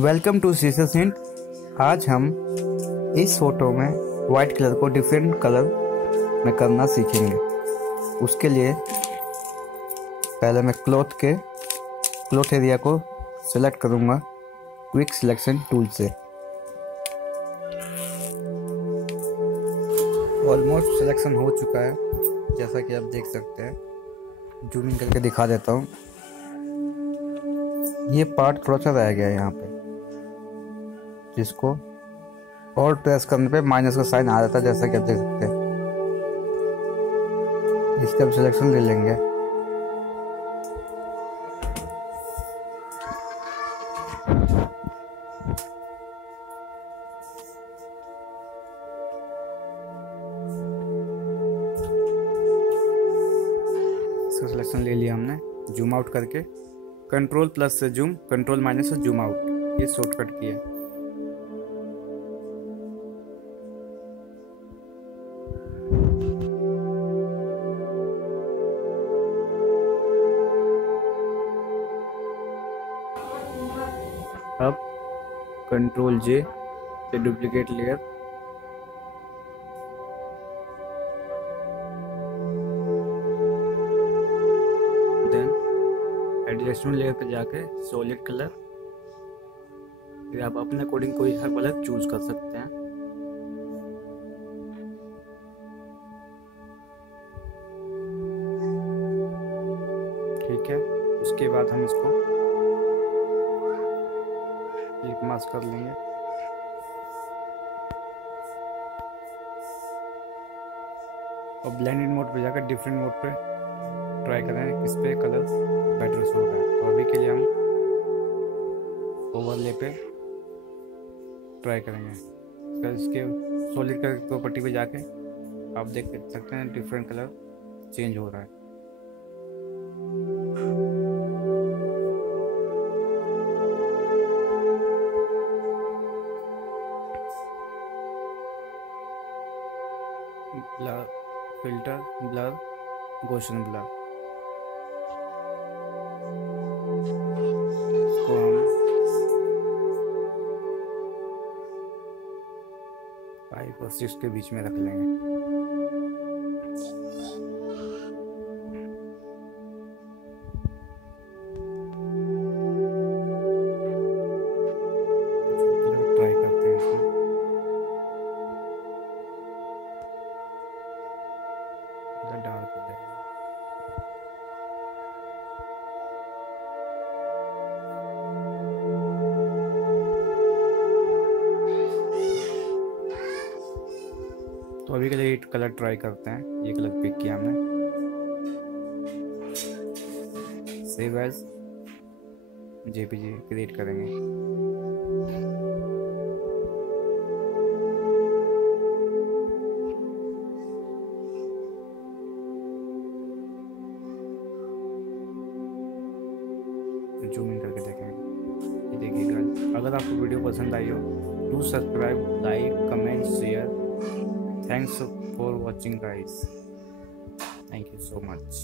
Welcome to CSS hint. आज हम इस फोटो में वाइट कलर को डिफरेंट कलर में करना सीखेंगे। उसके लिए पहले मैं क्लॉथ एरिया को सिलेक्ट करूंगा क्विक सिलेक्शन टूल से। ऑलमोस्ट सिलेक्शन हो चुका है, जैसा कि आप देख सकते हैं। जूम इन करके दिखा देता हूँ। ये पार्ट थोड़ा सा रह गया है यहाँ पे, जिसको और प्रेस करने पे माइनस का साइन आ जाता है, जैसा कि आप देख सकते हैं। इसका भी सिलेक्शन ले लेंगे। इसका सिलेक्शन ले लिया हमने। जूम आउट करके कंट्रोल प्लस से जूम, कंट्रोल माइनस से जूम आउट, ये शॉर्टकट की है। अब कंट्रोल जे से duplicate layer, then adjustment layer पे जाके सॉलिड कलर, फिर आप अपने अकॉर्डिंग कोई सा कलर चूज कर सकते हैं। ठीक है, उसके बाद हम इसको क्लिक मास्क कर लेंगे। और ब्लेंडेड मोड पे जाकर डिफरेंट मोड पे ट्राई करें किस पे कलर बेटर शो हो रहा है। तो अभी के लिए हम ओवरले पे ट्राई करेंगे। फिर इसके सॉलिड कलर प्रॉपर्टी पे जाके आप देख सकते हैं डिफरेंट कलर चेंज हो रहा है। Blur, filter, blur, Gaussian blur, इसको हम 5 और 6 के बीच में रख लेंगे। ट्राई करते हैं इसमें। डार्क हो जाएगा। तो अभी के लिए कलर ट्राई करते हैं। ये कलर पिक किया हमने, सेव एज जेपीजी क्रिएट करेंगे। जूम इन करके देखेंगे, ये देखिएगा। अगर आपको वीडियो पसंद आई हो, do subscribe, like, comment, share. Thanks for watching guys. Thank you so much.